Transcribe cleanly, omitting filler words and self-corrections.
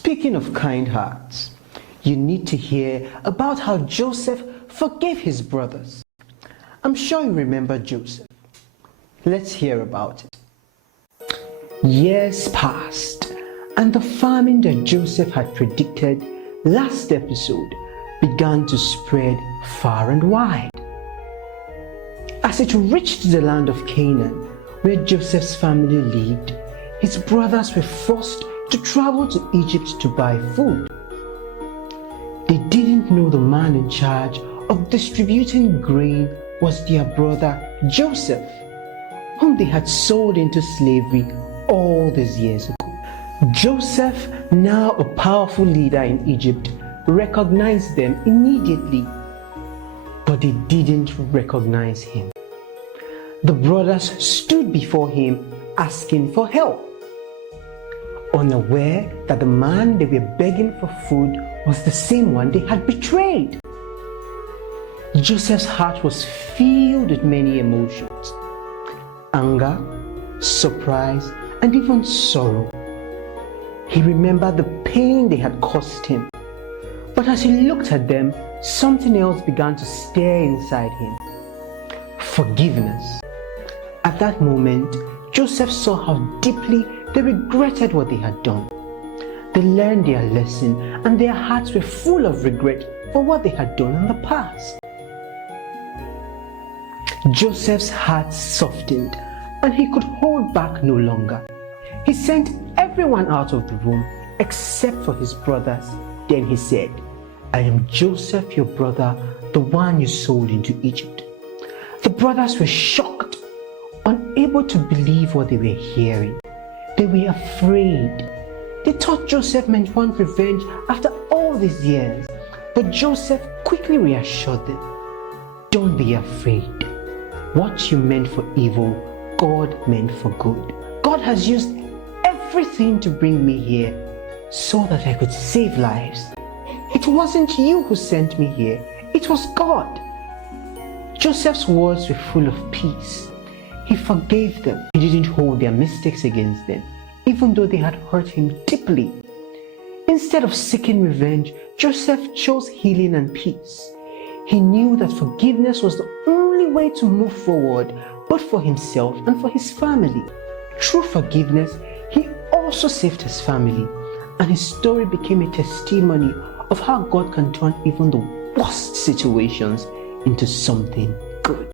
Speaking of kind hearts, you need to hear about how Joseph forgave his brothers. I'm sure you remember Joseph. Let's hear about it. Years passed, and the famine that Joseph had predicted last episode began to spread far and wide. As it reached the land of Canaan, where Joseph's family lived, his brothers were forced to travel to Egypt to buy food. They didn't know the man in charge of distributing grain was their brother Joseph, whom they had sold into slavery all these years ago. Joseph, now a powerful leader in Egypt, recognized them immediately, but they didn't recognize him. The brothers stood before him asking for help, unaware that the man they were begging for food was the same one they had betrayed. Joseph's heart was filled with many emotions: anger, surprise, and even sorrow. He remembered the pain they had caused him, but as he looked at them, something else began to stir inside him: forgiveness. At that moment, Joseph saw how deeply they regretted what they had done. They learned their lesson, and their hearts were full of regret for what they had done in the past. Joseph's heart softened, and he could hold back no longer. He sent everyone out of the room except for his brothers. Then he said, "I am Joseph, your brother, the one you sold into Egypt." The brothers were shocked, unable to believe what they were hearing. They were afraid. They thought Joseph meant want revenge after all these years, but Joseph quickly reassured them, "Don't be afraid. What you meant for evil, God meant for good. God has used everything to bring me here so that I could save lives. It wasn't you who sent me here, it was God." Joseph's words were full of peace. He forgave them. He didn't hold their mistakes against them, even though they had hurt him deeply. Instead of seeking revenge, Joseph chose healing and peace. He knew that forgiveness was the only way to move forward, both for himself and for his family. Through forgiveness, he also saved his family, and his story became a testimony of how God can turn even the worst situations into something good.